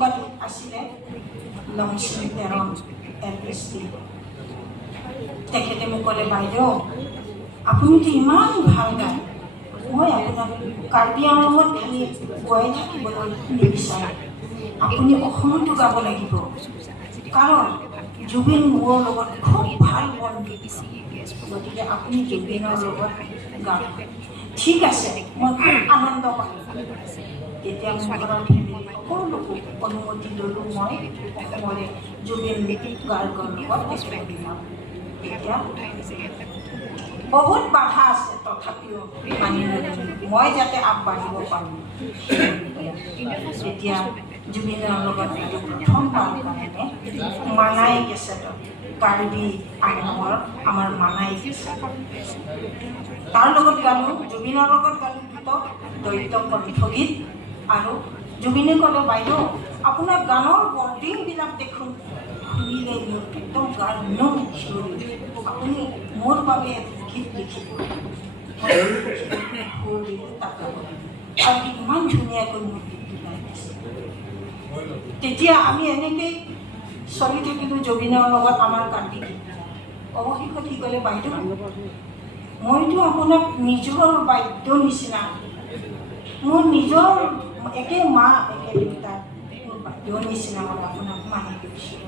ধন্যবাদ আছিলে লংচিং তেৰণ LSD তেখেতে মোক ক'লে বাইদেউ আপুনিতো ইমান ভাল গায় মই আপোনাক কাৰ্বি আংলঙত খালি গৈ থাকিবলৈ নিবিচাৰোঁ আপুনি অসমতো গাব লাগিব কাৰণ জুবিন মোৰ লগত খুব ভাল বন্ধু গতিকে আপুনি জুবিনৰ লগত গাব ঠিক আছে মই খুব আনন্দ পালোঁ তেতিয়া মোৰ ঘৰৰ ফেমিলি সকলোকো অনুমতি ল'লোঁ মই অসমৰে জুবিন গাৰ্গৰ লগত একেলগে গাম এতিয়া বহুত বাধা আছে তথাপিও মানি ল'লোঁ মই যাতে আগবাঢ়িব পাৰোঁ তেতিয়া জুবিনৰ লগত প্ৰথমবাৰ কাৰণে মানাই কেছেটত কাৰ্বি আংলঙৰ আমাৰ মানাই কেছেট তাৰ লগত গালোঁ জুবিনৰ লগত গালোঁ গীত দ্বৈত কণ্ঠগীত আৰু জুবিনে ক'লে বাইদেউ আপোনাৰ গানৰ বৰ্ডিংবিলাক দেখোন শুনিলে মোৰ একদম গাৰ নোম শিয়ৰি আপুনি মোৰ বাবে গীত লিখিব আৰু ইমান ধুনীয়াকৈ মোৰ গীতটো গাই দিছে তেতিয়া আমি এনেকৈ চলি থাকিলোঁ জুবিনৰ লগত আমাৰ কাৰ্বি গীত অৱশেষত সি ক'লে বাইদেউ মইতো আপোনাক নিজৰ বাদ্য নিচিনা মোৰ নিজৰ একে মা একে দেউতা মোৰ বাদ্য নিচিনা মই আপোনাক মানি লৈছোঁ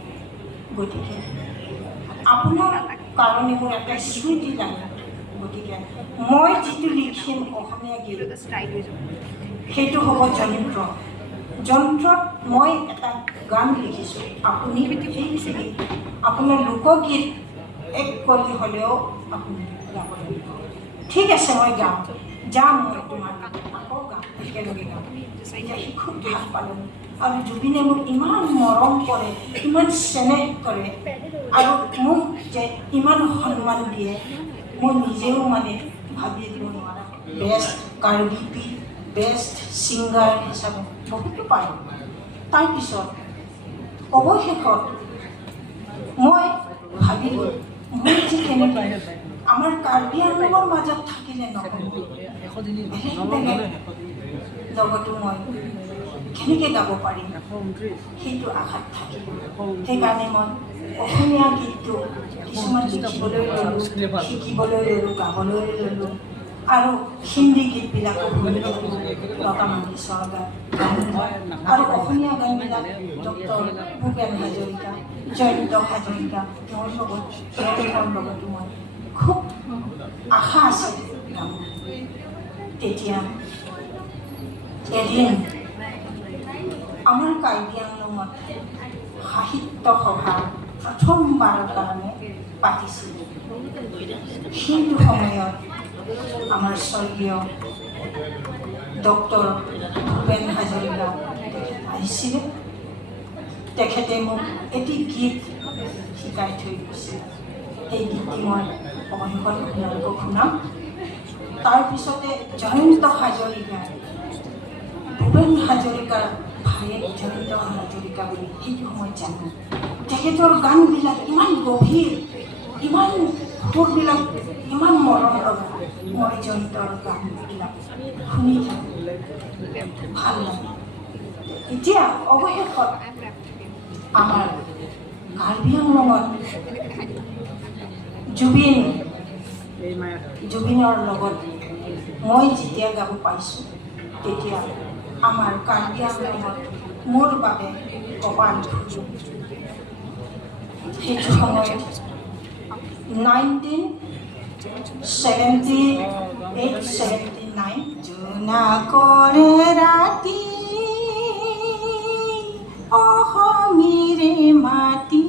গতিকে আপোনাৰ কাৰণে মোৰ এটা স্মৃতি লাগে গতিকে মই যিটো লিখিম অসমীয়া গীত সেইটো হ'ব যন্ত্ৰত মই এটা গান লিখিছোঁ আপুনি সেই আপোনাৰ লোকগীত এক কলি হ'লেও আপুনি গাব লাগিব ঠিক আছে মই গাম যাম মই তোমাৰ আকৌ গাম একেলগে গাম এতিয়া সি খুব ভাল পালোঁ আৰু জুবিনে মোক ইমান মৰম কৰে ইমান চেনেহ কৰে আৰু মোক যে ইমান সন্মান দিয়ে মই নিজেও মানে ভাবি দিব নোৱাৰা বেষ্ট কাৰ্বি বেষ্ট ছিংগাৰ হিচাপে বহুতো পালোঁ তাৰপিছত অৱশেষত মই ভাবিলোঁ মই যে কেনেকৈ আমাৰ কাৰ্বি আংলঙৰ মাজত থাকিলে নহ'ব বেলেগ লগতো মই কেনেকৈ গাব পাৰিম সেইটো আশাত থাকিব সেইকাৰণে মই অসমীয়া গীতটো কিছুমান লিখিবলৈ ল'লোঁ শিকিবলৈ ল'লোঁ গাবলৈ ল'লোঁ আৰু হিন্দী গীতবিলাকো শুনি ল'লোঁ লতা মংগেশকৰ গান আৰু অসমীয়া গানবিলাক ডক্টৰ ভূপেন হাজৰিকা জয়ন্ত হাজৰিকা তেওঁৰ লগতো মই খুব আশা আছে তেতিয়া এদিন আমাৰ কাৰ্বি আংলঙত সাহিত্য সভা প্ৰথমবাৰৰ কাৰণে পাতিছিল সেইটো সময়ত আমাৰ স্বৰ্গীয় ডক্টৰ ভূপেন হাজৰিকা আহিছিলে তেখেতে মোক এটি গীত শিকাই থৈ গৈছিল এই গীতটি মই অৱশেষত আপোনালোকক শুনাম তাৰপিছতে জয়ন্ত হাজৰিকা ভূপেন হাজৰিকাৰ ভায়েক জয়ন্ত হাজৰিকা বুলি সেইটো সময়ত জানো তেখেতৰ গানবিলাক ইমান গভীৰ ইমান সুৰবিলাক ইমান মৰম লগা মই জয়ন্তৰ গানবিলাক শুনি থাকোঁ ভাল লাগে এতিয়া অৱশেষত আমাৰ কাৰ্বি আংলঙত জুবিনৰ লগত মই যেতিয়া গাব পাইছোঁ তেতিয়া আমাৰ কাৰ্বি আংলঙত মোৰ বাবে কপাল ফুলিল সেইটো সময়ত 1978-79 জোনাকৰে ৰাতি অসমীৰে মাটি